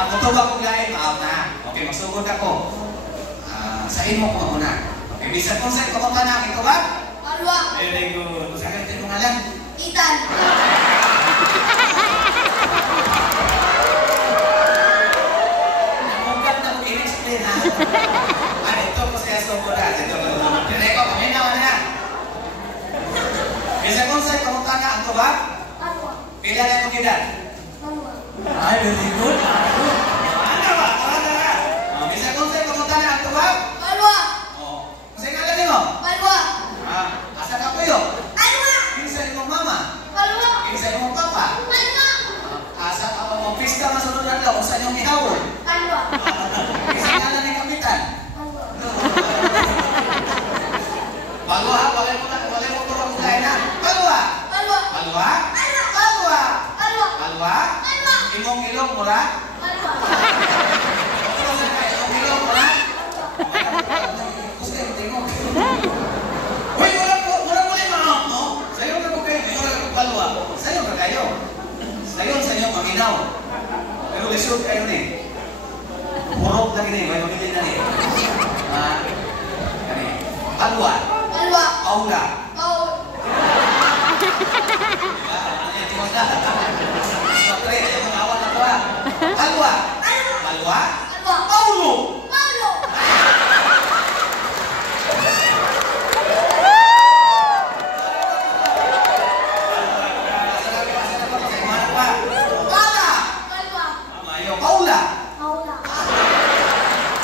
Ako to ba kung lain? Maaw na. Okay, magsugod ako. Sa imo ko muna. Okay, bisan kung sa'yo kumunta na. Ito ba? Kalwa. Very good. Sa akin, ito nga lang. Ethan. Namugat na kung in-explain ha. Ito ko siya sugod ha. Ito ko. Direko, kami naman na. Bisan kung sa'yo kumunta na. Ito ba? Kalwa. Pila na kong edad? Kalwa. Ay, very good. Ano ba? Ano ba? Bisan kung sa'yo kumunta na. Ito ba? Kalwa. Kasi nga lang mo? Kalwa. Asa ka po yun? Kalwa. Kinsa imong mama? Kalwa. Kinsa imong papa? Kalwa. Asa ka pa mong pista masunod na lang? Kung saan yung ihawon? Kalwa. Kinsa nga lang yung kapitan? Kalwa. Bago ha? Walay mo turang lain ha? Balwa? Kalwa. Balwa? Balwa? Kalwa. Balwa? Kalwa. Imong ilong mura? Kalwa. Imong ilong mura? Gusto yung tingog. Uy, wala mo yung mga mo. Sa'yo na po kayo, wala kong balwa. Sa'yo ka kayo. Sa'yo maminaw. Pero lisod kayo ni. Purok na gini, may mamilin na ni. Balwa. Kalwa. Paula. Kau. Diba? Ano yung tingog na? Siyempre, yung mga awan na to ha. Balwa. Balwa? Kalwa. Paulo. Paulo. Paula. Kalwa. Amayo. Paula. Paula.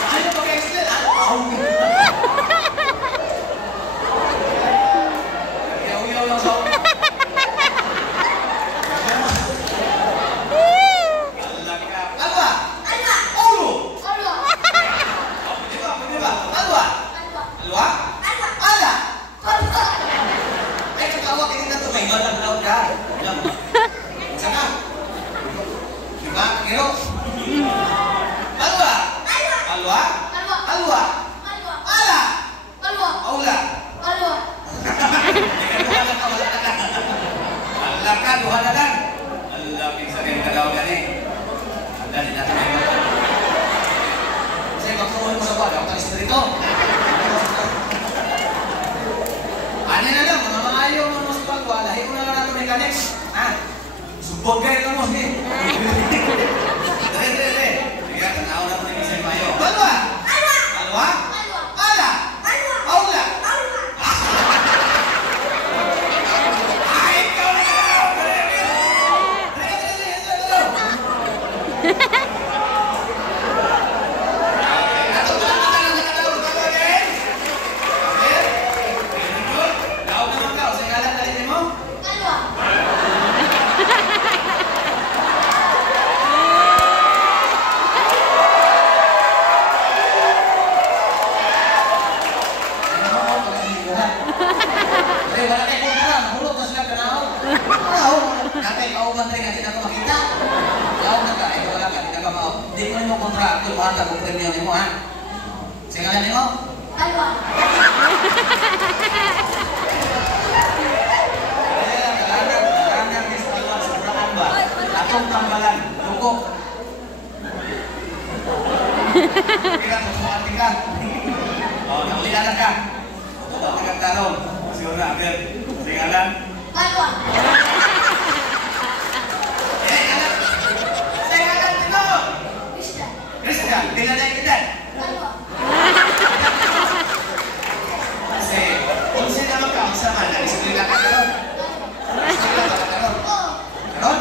Ano ba kayo sila? Paula. Yaw lang sa... Alwa. Kalwa. Paulo. Kalwa. Pwede ba? Alwa. Kalwa. Alwa? Kalwa. Ala. Kalwa. Ay, katawa kayo na ito. May malang laon ka. Alam mo. Saka. Diba? Kiro. Alwa. Kalwa. Alwa. Kalwa. Alwa. Kalwa. Ala. Kalwa. Paula. Kalwa. Allah ka, duha na lang. Allah, pingsa kayo kadaw gani. Allah, di natin may mga. Kasi magtuloy mo sa bada, ako talis na rito. Ano na lang, mga maayaw mo mo sa pagwa, lahi ko na lang natin mechanics. Ha? Subog kayo mo, eh. Dere. Sige, tanaw na mo ni Misay Mayo. Balwa! Kalwa. Alwa? Kalwa. Ala! Kalwa. Paula! Kalwa. Ay, ikaw na lang! Dere. Kalwa. Kalwa. Atong tambalan, lukok. Kira mo sa ating ka. Naulihan ka. Ito ba nagagtarong? Siguro na, Abel. Singalan. Kalwa. Singalan dito! Krista. Christian, pila na yung edad? Kalwa. Kasi, kung sila magkakasama, nag-isipin lang ka karon. Isipin lang ka karon. Oh. Karon?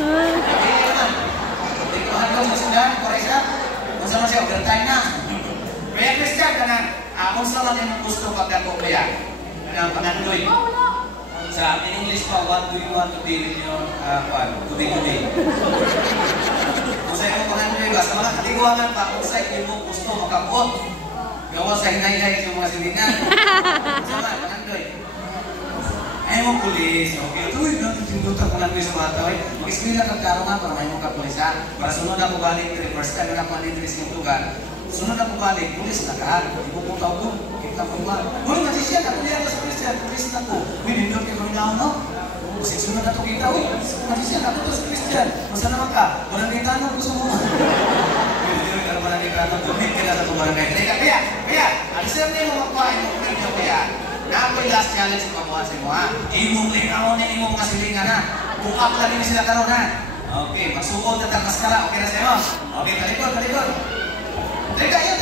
Hindi naman. Hindi ko hanggang sa sundan, Koresa. Kung saan siya, overtime na. Kaya Christian, kung saan yung gusto pagdako kaya, kanang pangandoy. Sa in English pa, what do you want to be with your today? Kung sa iyong pangandoy ba, sa mga katiguangan pa, kung sa iyong gusto makabuot, gawa sa hinay-hinay sa mga silingan. Sama, pangandoy. Ay mo pulis, okay. Uy, natindutan ko lang sa mga tao. Mag-eskwila kang karo nga para may mong kapulis ha. Para sunod ako balik, first time na ako manitris ng lugar. Sunod ako balik, pulis na ka. Hindi mo punta ko. Kita ko ba? Uy, kasi siya, ako niya sa pulis na ko. Uy, nindot kayo kong no? Sunod na ito kita, uy, Christian, ako to si Christian. Masa naman ka? Barangay Tanong, gusto mo. Hindi ka barangay Tanong, gumit ka na sa barangay. Kaya, ang sir na mo magpain mo, kaya, na ako'y last challenge sa pabuhan sa mo, ha? Imong lingaw na imong kasilingan, ha? Bukak lang din sila karon, ha? Okay, magsukod na takas ka lang, okay na sa'yo? Okay, talikod. Teka, yun,